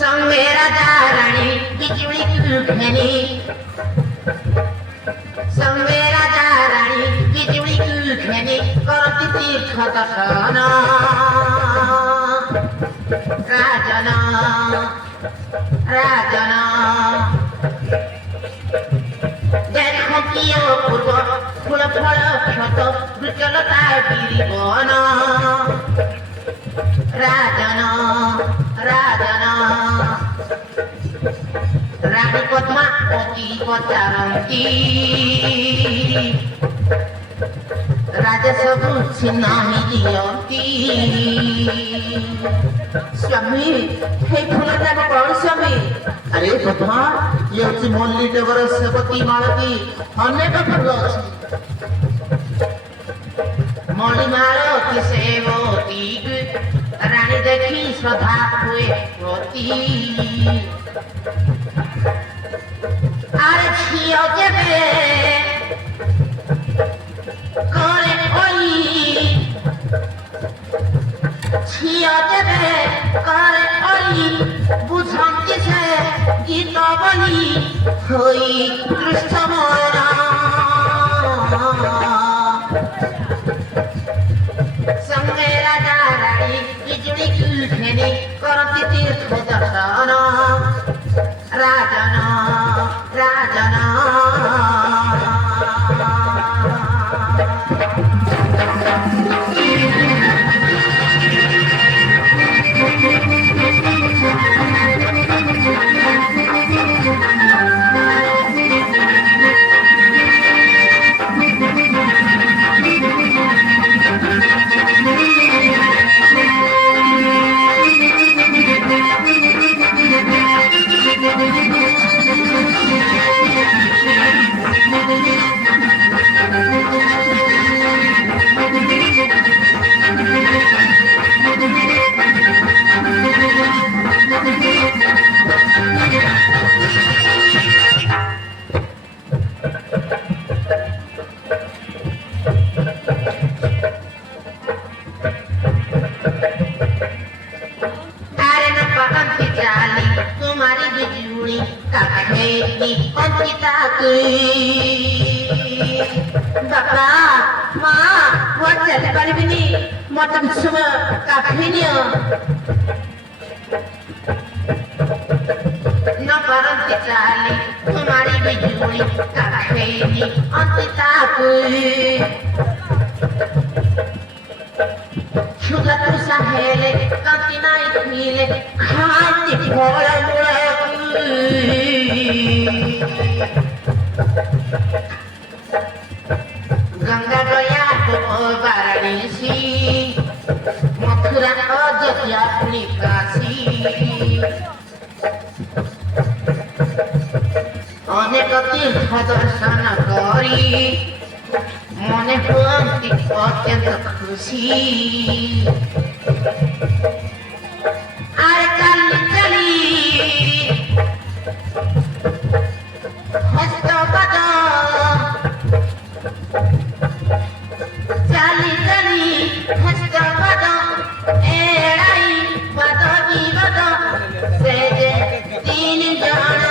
संगे राजा रानी बिजुली कुखनी संगे राजा रानी बिजुली कुखनी करती तीर्थ दर्शन राजन राजन देखो कियो पूर्व फूल फल क्षत वृक्षलता गिरिवन राजन राजन रानी पद्मा पति पचारती राजा सबु छिन्नामी दियंती स्वामी हे फूल जाक कौन स्वामी अरे पद्मा ये हूँ मल्ली टगर सेवती मालती अनेक फूल अच्छी मणिमालती सेवती रानी देखी श्रद्धा हुए प्रति अरे छियो जेबे करे कोई छियो जेबे करे कोई बुझंती से गीत बनी होई कृष्ण मोरा संगे राजा रानी बिजुली कुखनी करती तीर्थ दर्शन राजन राजन तुम्हारी बिजुली काखेती पंचिता बाबा माँ वो चल पारिबिनी मटन सुम काफिनियो न परंती चाली तुम्हारी बिजुली काखेती पंचिता छुगा तू सहेले कंती नाई खीले खाती भोला मुड़ा गंगा गया तो वाराणसी मथुरा अयोध्या काशी अनेक तीर्थ दर्शन करी मने हुअंती अत्यंत खुशी अरे चली चली हस्त पद चली चली हस्त पद एड़ाई पद विपद से जे तीन जन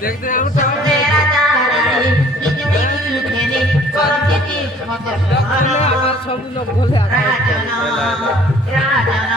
देखते हैं संगे राजा रानी बिजुली कुखनी करती तीर्थ दर्शन सब लोग बोले राजन राजन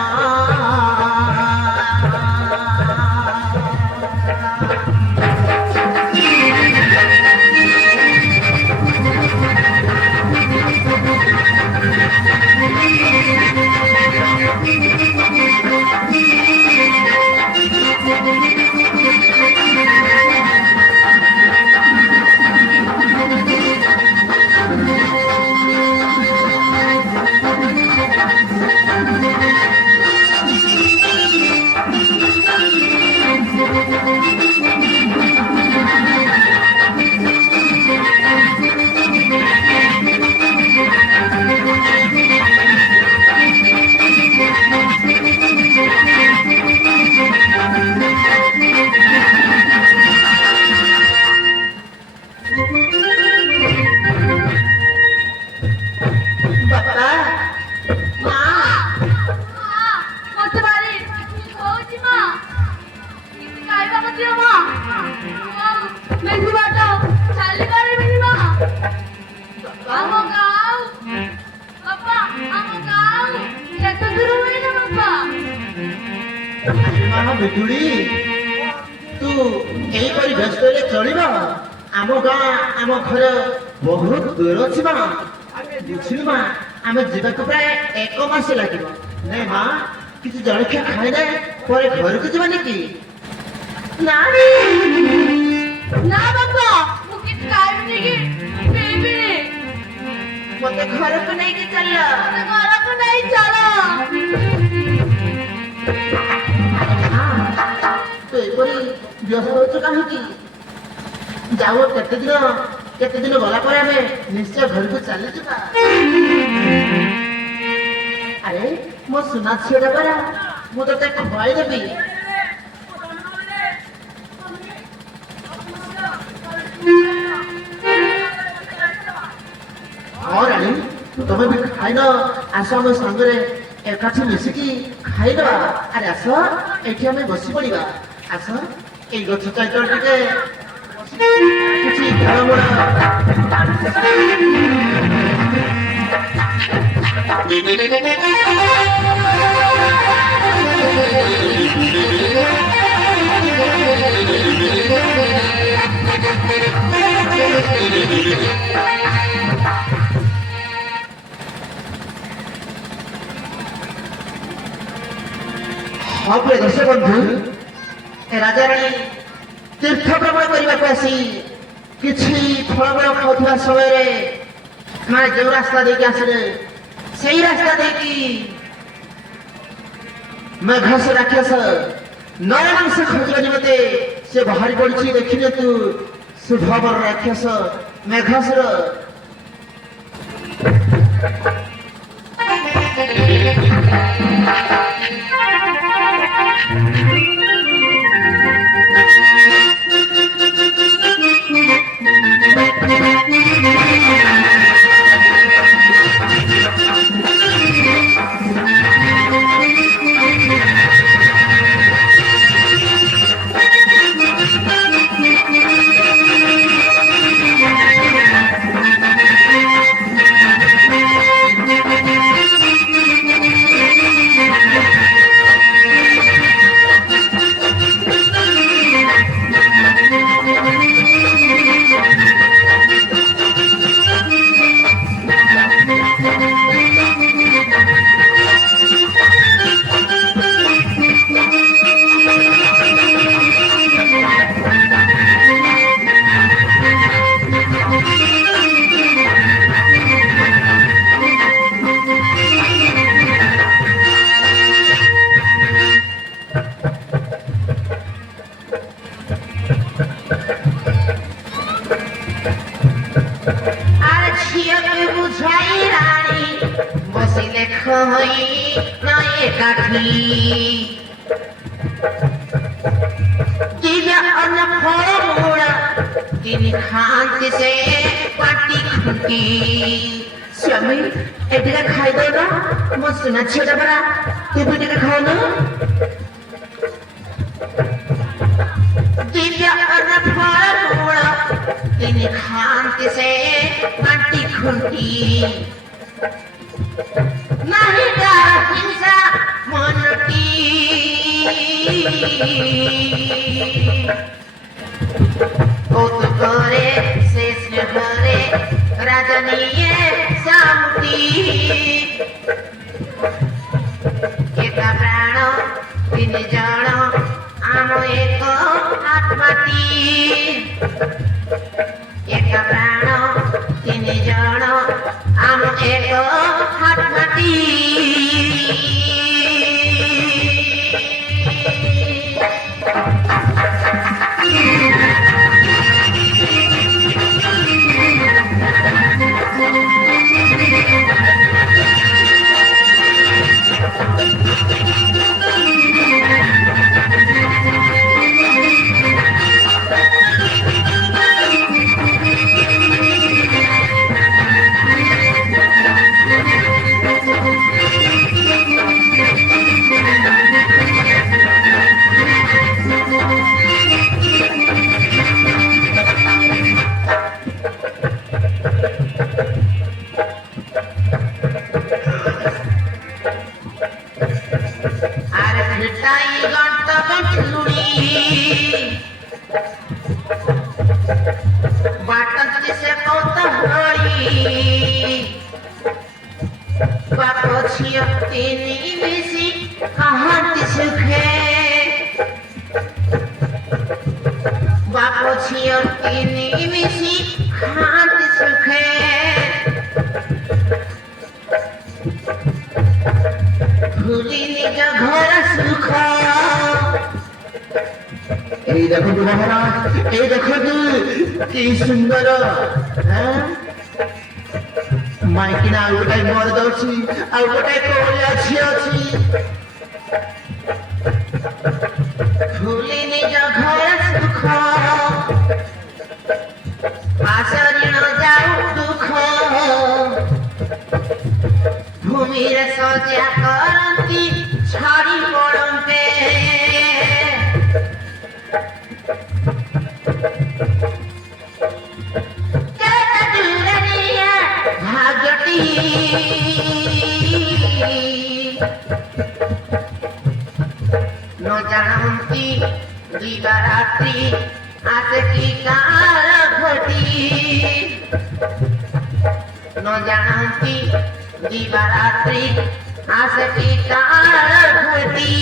ଆସିବ ମା ବେଶୀ ବାଟ ଚାଲିପାରିବିନି ମା ଆମ ଗାଁ ବାପା ଆମ ଗାଁ କେତେ ଦୂର ହୁଏନା ବାପା ମା ବିଜୁଳି ତୁ ଏଇପରି ବ୍ୟସ୍ତରେ ଚଳିବ ଆମ ଗାଁ ଆମ ଘର ବହୁତ ଦୂର ଅଛି ମା ବୁଝିଲୁ ମା ଆମେ ଯିବାକୁ ପ୍ରାୟ 1 ମାସ ଲାଗିବ ନେ ମା କିଛି ଜଳଖିଆ ଖାଇଲେ ପରେ ଘରକୁ ଯିବାନି କି ନା ନା ବାପା ମୁଁ କିଛି ଖାଇବିନି କି ପିଇବିନି ମତେ ଘରକୁ ନେଇକି ଚାଲ ମତେ ଘରକୁ ନେଇ ଚାଲ ତୁ ଏପରି ବ୍ୟସ୍ତ ହଉଛୁ କାହିଁକି ଯାଉ କେତେ ଦିନ ଗଲା ପରେ ଆମେ ନିଶ୍ଚୟ ଘରକୁ ଚାଲିଯିବା ଆରେ ମୋ ସୁନା ଝିଅଟା ପରା ମୁଁ ତତେ ଖୁଆଇଦେବି ହଁ ରାଣୀ ତମେ ବି ଖାଇନ ଆସ ଆମ ସାଙ୍ଗରେ ଏକାଠି ମିଶିକି ଖାଇଦବା ଆରେ ଆସ ଏଠି ଆମେ ବସି ପଡିବା ଆସ ଏଇ ଗଛ ଚାରିଟା ଟିକେ କିଛି ଫଳମୂଳ ହଁ ପ୍ରିୟ ଦର୍ଶକ ବନ୍ଧୁ ରାଜାରାଣୀ ତୀର୍ଥ ଭ୍ରମଣ କରିବାକୁ ଆସି କିଛି ଫଳମୂଳ ଖାଉଥିବା ସମୟରେ ମାନେ ଯେଉଁ ରାସ୍ତା ଦେଇକି ଆସିଲେ ସେଇ ରାସ୍ତା ଦେଇକି ମେଘାସ ରାକ୍ଷସ ନରମାଂସ ଖୋଜିବା ନିମନ୍ତେ ସେ ବାହାରି ପଡିଛି ଦେଖିନିଅନ୍ତୁ ସୁଧବର ରାକ୍ଷସ ମେଘାସର स्वामी एटिका खाई दो ना मो सुना छिटा परा तू भी टिका खाओ ना दिव्या अन्न फल मूल तिनी खांति से माटी खुंटी नहीं डर हिंसा मनटी কৌতুক করে শেষ ঘরে রাজা নিয়ে শান্তি একা প্রাণ তিনি জণ আম এক আত্মাটি একা প্রাণ তিনি জণ আম এক আত্মাটি बाटत से कौतहली बाप छियो तीनी मिसी कहात सुखे बाप छियो तीनी मिसी कहात सुखे भूली निज घर सुख এই দেখো তো মহারাজ, এই দেখো তো কি সুন্দর মাইকিনা ଆଉ ଗୋଟାଏ ମରଦ ଅଛି ଆଉ ଗୋଟାଏ କୋଳିଆ ଝିଅ ଅଛି। भूली निज घर सुख पास ऋण जाऊ दुख भूमिरे सजा करती छाड़ी पड़े भाग्यटी न जानती दिवारात्रि आसे की काल घटी न जानती दिवारात्रि आसे की काल घटी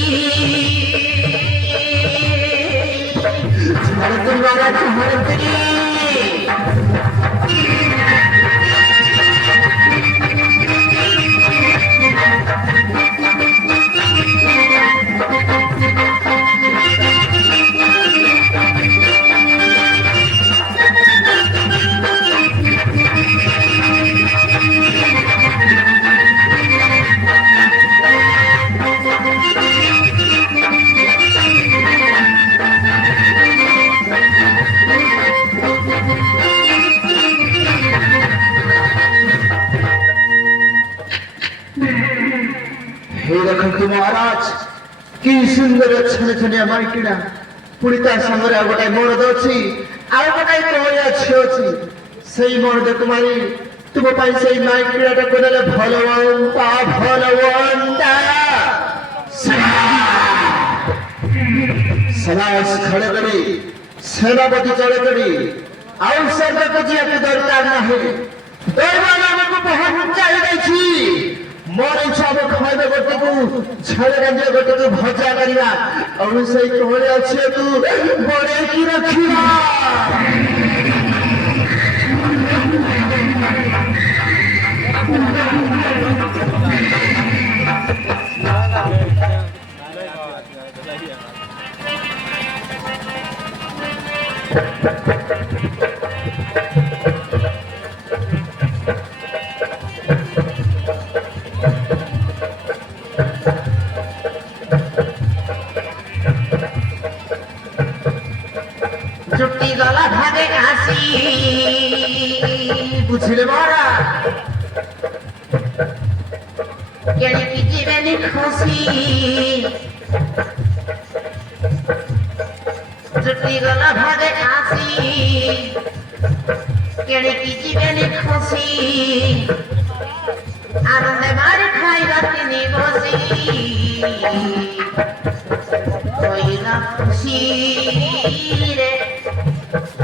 हे ଦେଖନ୍ତୁ ମହାରାଜ କି ସୁନ୍ଦର ଛନ ଛନିଆ ମାଇକିନା ପୁଣି ତା ସାଙ୍ଗରେ ଆଉ ଗୋଟାଏ ମରଦ ଅଛି ଆଉ ଗୋଟାଏ କୋଳିଆ ଝିଅ ଅଛି। ସେଇ ମରଦକୁ ମାରି ତୁମ ପାଇଁ ସେଇ ମାଇକିନାଟାକୁ ନେଲେ ଭଲ ହୁଅନ୍ତା ଭଲ ହୁଅନ୍ତା। ସମାଜ ଖଡେ କରି ସେନାପତି ଚଳେ କରି ଆଉ ସ୍ୱର୍ଗକୁ ଯିବାକୁ ଦରକାର ନାହିଁ। ଦୈବାନ ଆମକୁ ବହୁତ ଚାହିଁଯାଇଛି ମଣିଷ ଆମେ ଖାଇବା ଗୋଟେକୁ ଝାଳ ରାଜ୍ୟ ଗୋଟେକୁ ଭଜା କରିବା ଆଉ ସେଇ କୋଳିଆ ଝିଅକୁ ବଢେଇକି ରଖିବା। जुटी गला भागे आसी ବୁଝିଲେ ମହାରାଜ केड़ी की जीवनी खुशी जुटी गला भागे आसी केड़ी की जीवनी खुशी आनंद मार खाइबा तिनी बसी कोइला खुशी रे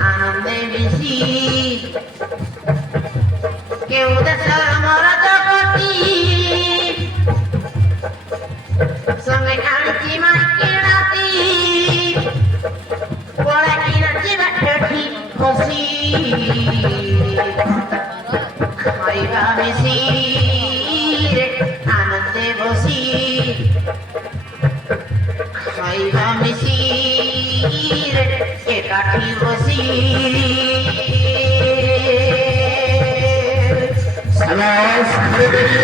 आनंदे मिसी केउ देशर मरद गति संगे आणिची माइकी राती पळे किनाची बाटठी खुशी खाइबा मिसी रे आनंदे बसी खाइबा मिसी रे एकाठी बसी समाज खडे करी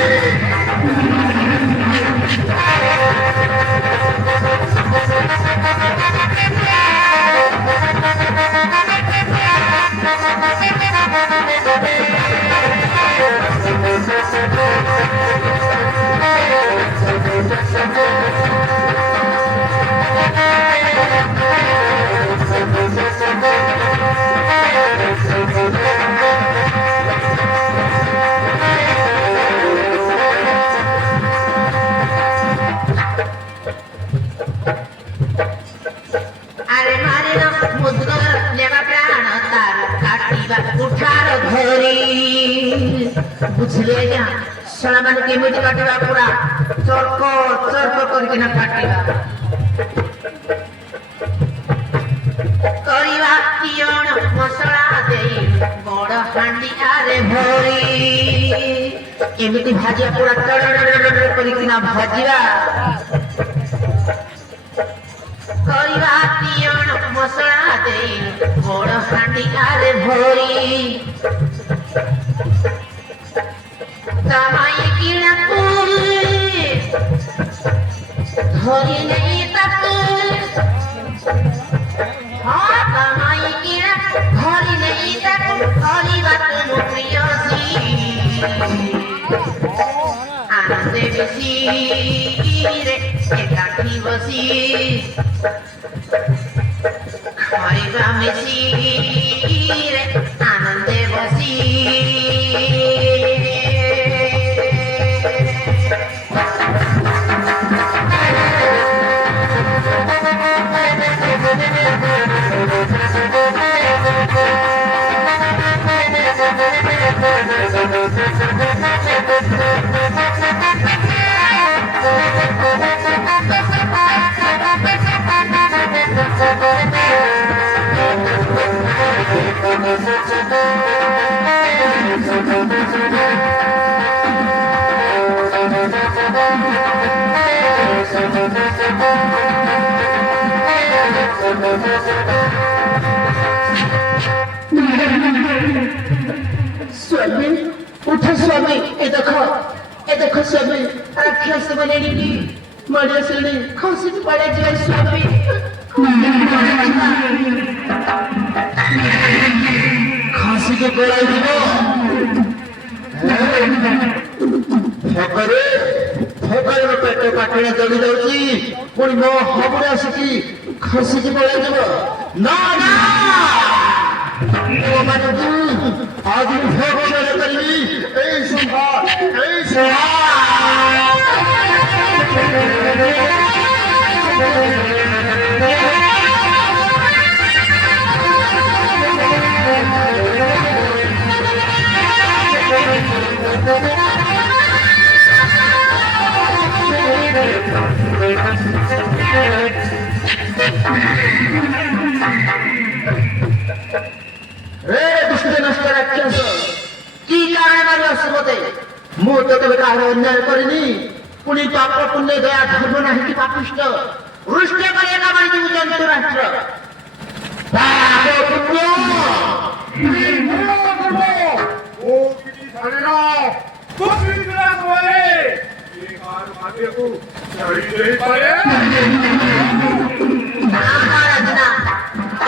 अरे मारे ना मुद्रा धरी बुझिले आज्ञा शाला मान केमिति काटिबा पूरा चर्क चर्क करके काटिबा କରିବା ତିଅଣ ମସଲା ଦେଇ ବଡ଼ ହାଣ୍ଡିଆରେ ଭରି ଏମିତି ଭାଜିବା ପୁରା କରିକିନା ଭାଜିବା କରିବା ତିଅଣ ମସଲା ଦେଇ ବଡ଼ ହାଣ୍ଡିଆରେ ଭରି ତାମାଇ କିଣାକୁ ଧରି ନେଇ ତାକୁ ঘরি নেই তাকে ঘরিবাতে মুখিয়সি আনন্দে বেশি রে একাঠি বসি ঘরিবা মেশি রে আনন্দে বসি स्वामी उठ स्वामी ए देखो स्वामी राक्षस बने की मरिया श्रेणी खसी पड़े जाए स्वामी खासी के गोलाई दिबो फकरे फकरे में पेट काटने जगी जाउची पुणी मो हबुरे आसिकी खसी के गोलाई दिबो ना ना आज भोग करी ମୁଁ ତ କେବେ କାହାର ଅନ୍ୟାୟ କରିନି ପୁଣି ପାପ ପୁଣ୍ୟ ଦୟା ଧର୍ମ ନାହିଁ କି ପାପିଷ୍ଟ ହୃଷ୍ଟ କରିବା ପାଇଁ ଯେଉଁ ଜନ୍ତୁ ରାଷ୍ଟ୍ର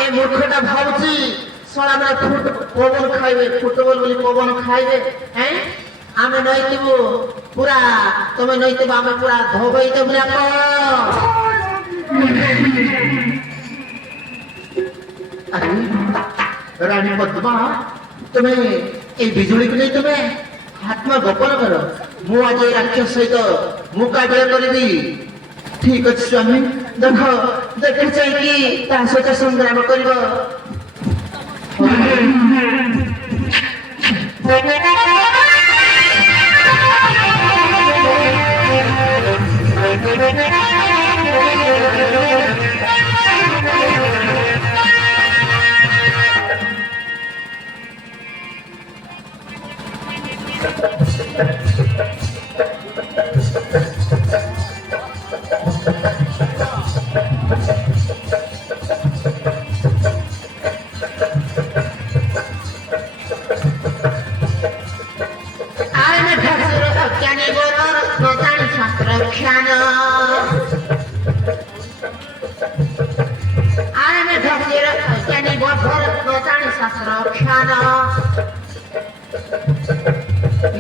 ଏ ମୂର୍ଖଟା ଭାବୁଛି ଶଳା ପବନ ଖାଇବେ ଫୁଟବଲ ବୋଲି ପବନ ଖାଇବେ ହେଁ ଆମେ ନଇଥିବୁ ପୁରା ତମେ ନଇଥିବ ଆମେ ପୁରା ଧୋବେଇ ଦେବୁ ନା ରାଣୀ ପଦ୍ମା ତୁମେ ଏଇ ବିଜୁଳିକୁ ନେଇ ତୁମେ ଆତ୍ମା ଗୋପନ କର ମୁଁ ଆଜି ଏ ରାକ୍ଷସ ସହିତ ମୁକାବିଲା କରିବି ଠିକ ଅଛି ସ୍ୱାମୀ ଦେଖ ଦେଖି ଚାହିଁକି ତା ସହିତ ସଂଗ୍ରାମ କରିବ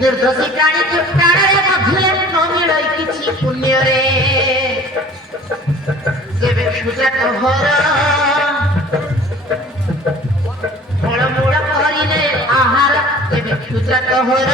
निर्दोषी प्राणी प्राणी मध्य नमिल किसी पुण्य रे जेबे क्षुद्र घर फलमूल करिले आहार जेबे क्षुद्र घर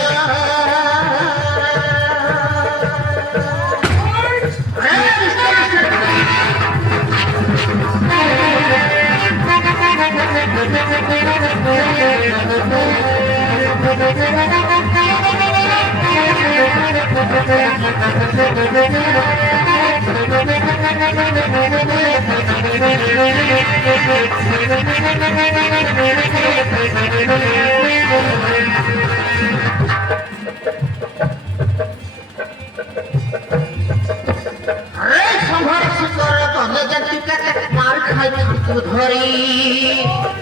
अरे संभार शिकर कहले जंतु के मार खाई तू धरी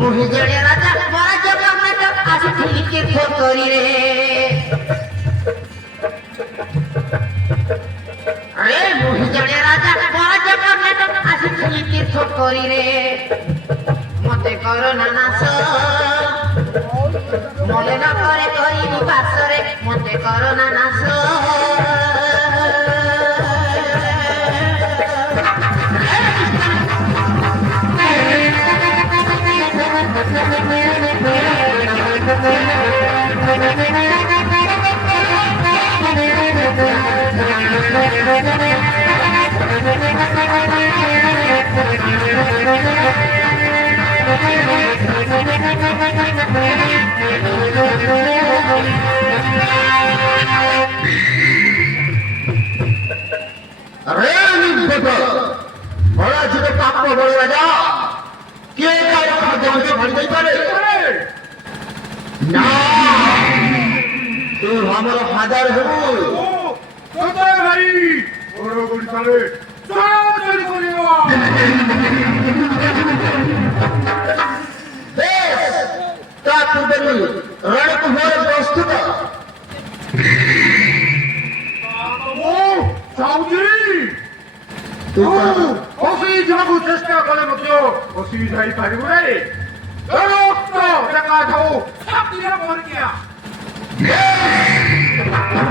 मुहि जड़े राजा बड़ा जगह में तक आसी के ठोकरी रे अरे मुहि जड़े राजा बड़ा जगह में तक आसी के ठोकरी रे मते करो नानास मले न करे करी बासरे मते करो नानास अरे निब्बत बड़ा जीव पाप बड़ राजा किए कारो खाद्य हमसे भर नहीं पारे ना तू हमारा फादर हो সদায় ভাই ওর গুলি চলে চলাচল করিও बेस ता पूर्वनु रणकुमार प्रस्तुत ও সাউজি तू অসি যাবো চেষ্টা করে মতো অসি যাই পারিব রে রক্ত দেখা যাও সব দিয়া মর গিয়া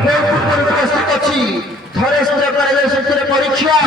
पूर्व प्रस्तुत अछि थरे स्त्र करे से परीक्षा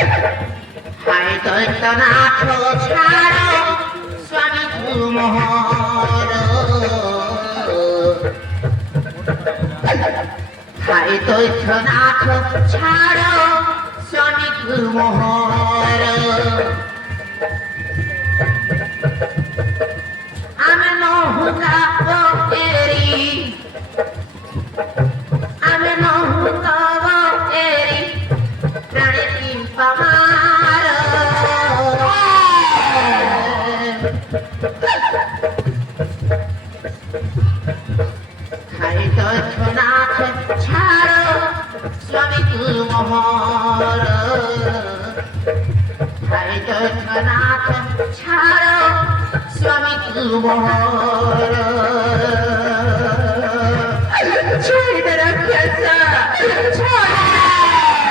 हाय दैत्यनाथ छाड़ो स्वामी गुरुमोहर हाय दैत्यनाथ छाड़ो स्वामी गुरुमोहर आमे नहुका एरी आमे नहुका एरी प्राणी पमार खाई दैत्यनाथ छाड़ो स्वामी गुरुमोहर खाई दैत्यनाथ छाड़ो स्वामी गुरुमोहर छोड़ दे रखसा छोड़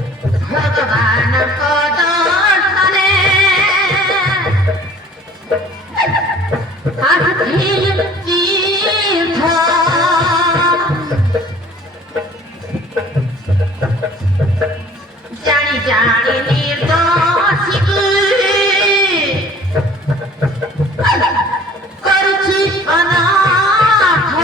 भगवान को दर्शने अखिल तीर्थ जानी ଜାଣି ନିର୍ଦ୍ଦୋଷୀକୁ କରୁଛି ଅନାଥ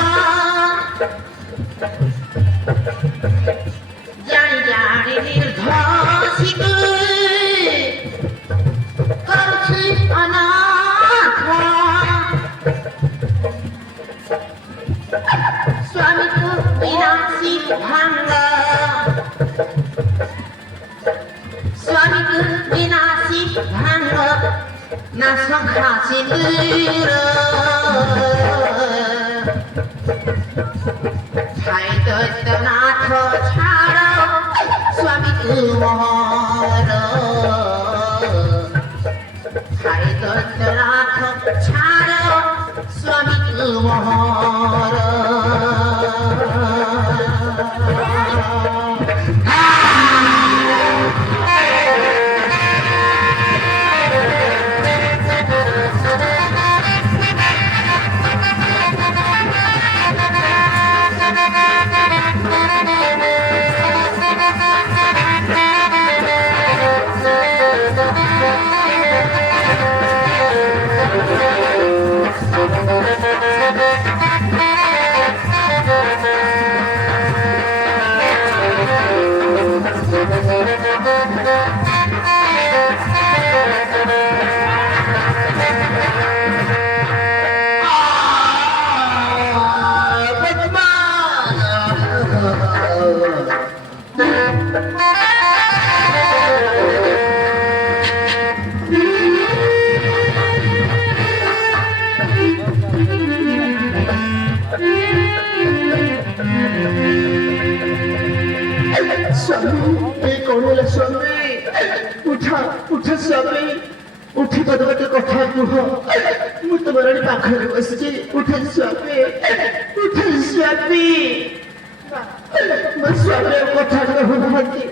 ଜାଣି ଜାଣି ନିର୍ଦ୍ଦୋଷୀକୁ କରୁଛି ଅନାଥ ସ୍ୱାମୀକୁ ବିନାଶୀ ଭାଙ୍ଗ ସ୍ୱାମୀକୁ ବିନାଶୀ ଭାଙ୍ଗ ନା ଶଙ୍ଖା ସିନ୍ଦୁର ଥାଇ ଦୈତ୍ୟନାଥ ଛାଡ଼ ସ୍ୱାମୀକୁ ମୋହର ଥାଇ ଦୈତ୍ୟନାଥ ଛାଡ଼ ସ୍ୱାମୀକୁ ମୋହର उठ स्वामी उठी पदवती कथा कुह मु तुम्हारे पाखरे बसची उठ स्वामी मो स्वामी कथा कहूनाहांती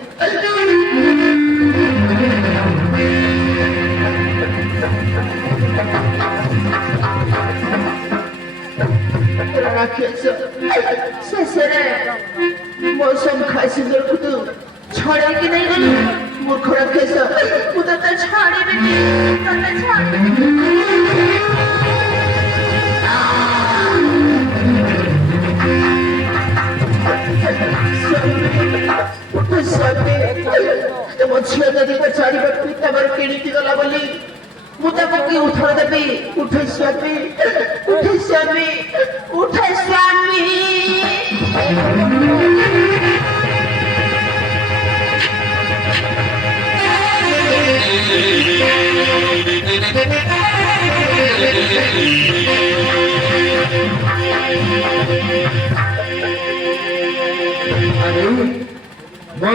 राक्षस शेषरे मो शंखा सिंदूर को तू छड़े कि नहीं गली मूर्ख राक्षस मु तते छाड़ीबेनी तते छाड़ीबेनी तुम झील नदी को छाड़ीबा तमर किणीति गला बोली मु ताको कि उठर देबी उठ स्वामी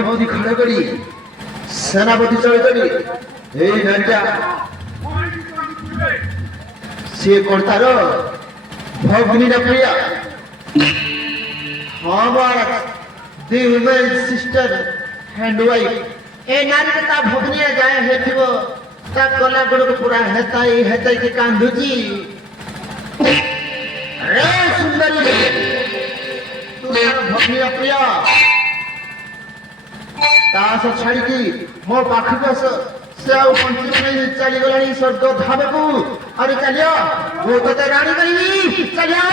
मोदी खड़ा करी सेनापति चढ़ करी घंटा सी करतार भग्नी प्रिया हाँ महाराज the women sister and wife ए नारी के ता भग्नी जाए हेथिबो ता कला गुड़ को पूरा हेताई के कांधुची रे सुंदरी तू भग्नी प्रिया तास छाड़ी की मो पाखक आस से आउ पंचमी नहीं चली गलानी स्वर्ग धाबे को अरे चलियो वो तो रानी करी चलियो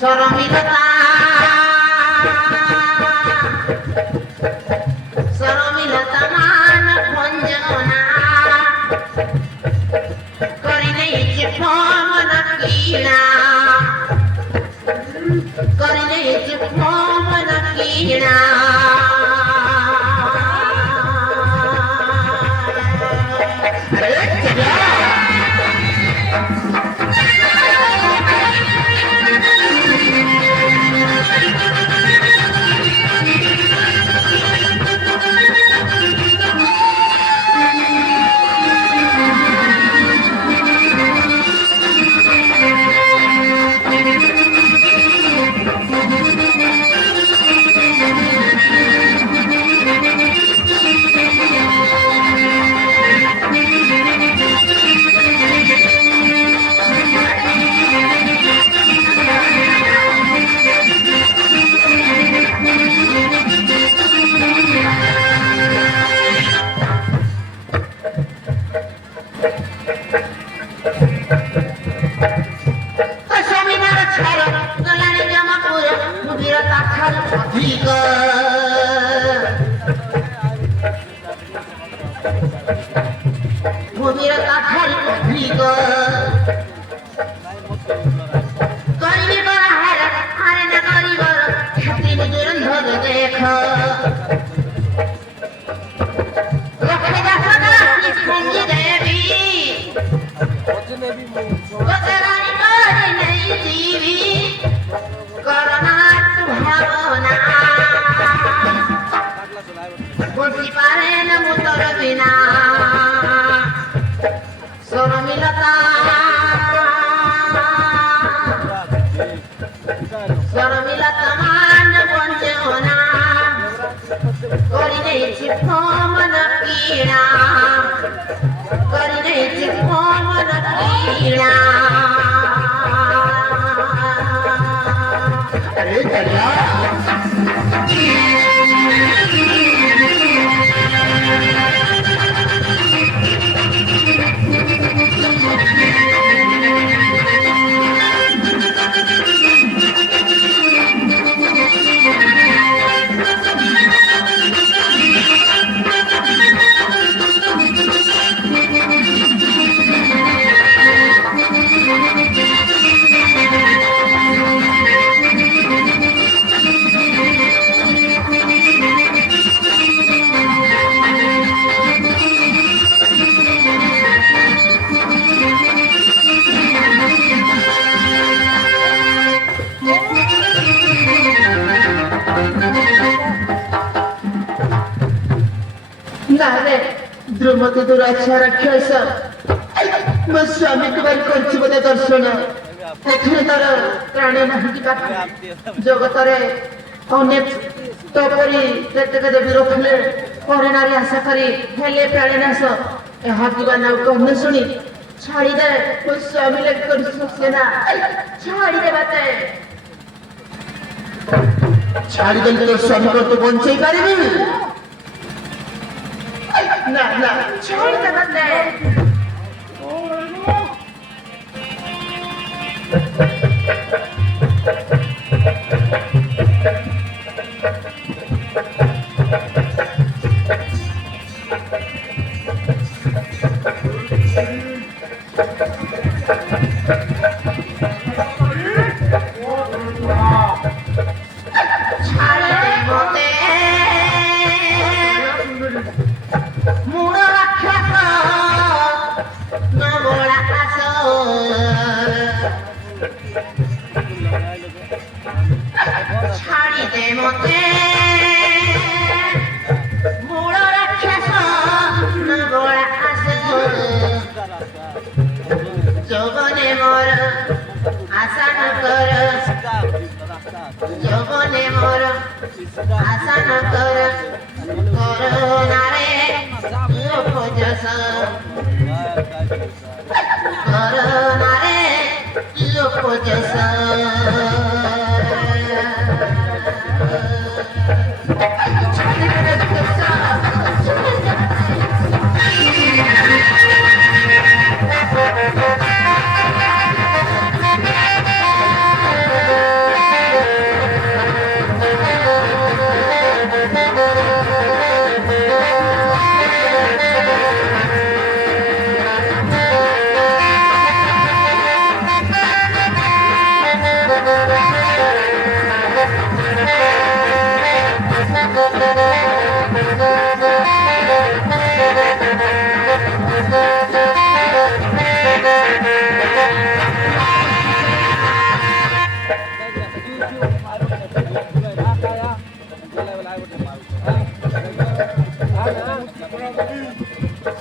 सरमिलता Saromilata man ponjona Korine ichi pomana kina Korine ichi pomana kina अरे कन्या नारे द्रुमती दुराचार राक्षस ମୋ ସ୍ୱାମୀକୁ ବାରି କରିଛି ବୋଧେ ଦର୍ଶନ ଏଥିରେ ତାର ପ୍ରାଣୀ ନାହିଁ କି ପାଖ ଜଗତରେ ଅନେକ ତପରି କେତେକ ଦେବୀ ରଖିଲେ ପରେ ନାରୀ ଆଶା କରି ହେଲେ ପ୍ରାଣୀ ନାଶ ଏହା କିବା ନାଉ କହନେ ଶୁଣି ଛାଡ଼ିଦେ ମୋ ସ୍ୱାମୀ ଲାଗି କରିଛି ସେନା ଛାଡ଼ିଦେ ବାତେ ଛାଡ଼ିଦେଲେ ତୋ ସ୍ୱାମୀକୁ ତୁ ବଞ୍ଚେଇ ପାରିବି ନା ନା ଛାଡ଼ିଦେ ବାତେ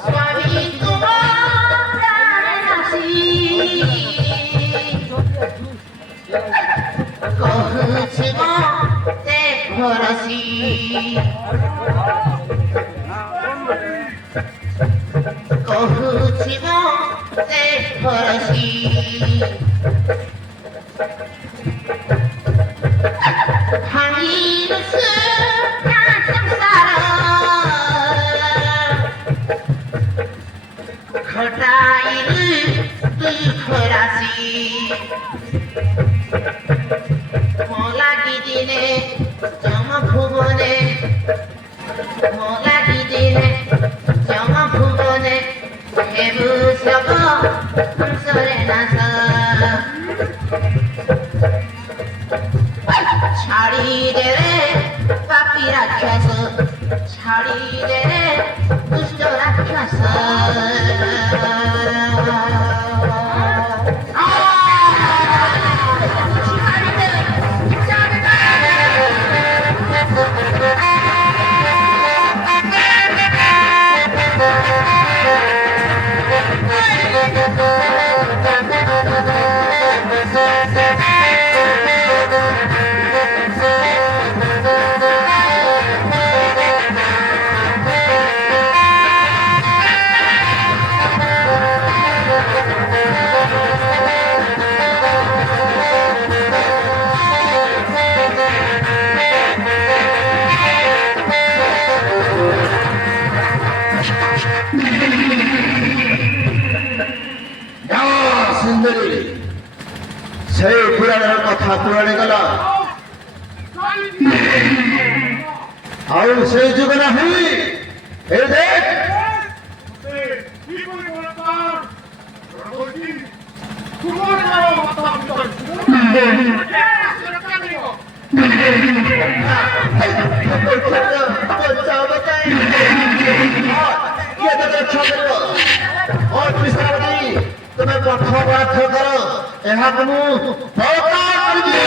स्वामी तुम्हारा କହୁଛି ମତେ ଭରସି କହୁଛି ମତେ ଭରସି ଭାଙ୍ଗିରୁ ସୁନା ସଂସାର ଘଟାଇରୁ ଦୁଃଖ ରାଶି मोलागी दिने जम भुवने मोलागी दिने जम भुवने हेबु सब हंसरे नास छाड़ी दे रे पापी राक्षस छाड़ी दे रे दुष्ट राक्षस ସୁନ୍ଦରୀ ସେଇ ପୁରାଣର କଥା ପୁରାଣେ ଗଲା ଆଉ ସେଇ ଯୁଗ ନାହିଁ ଏ ଦେଖ তুমি পথ বাধ্য কর এহাକୁ ମୁଁ ବଳତ୍କାର କରିବି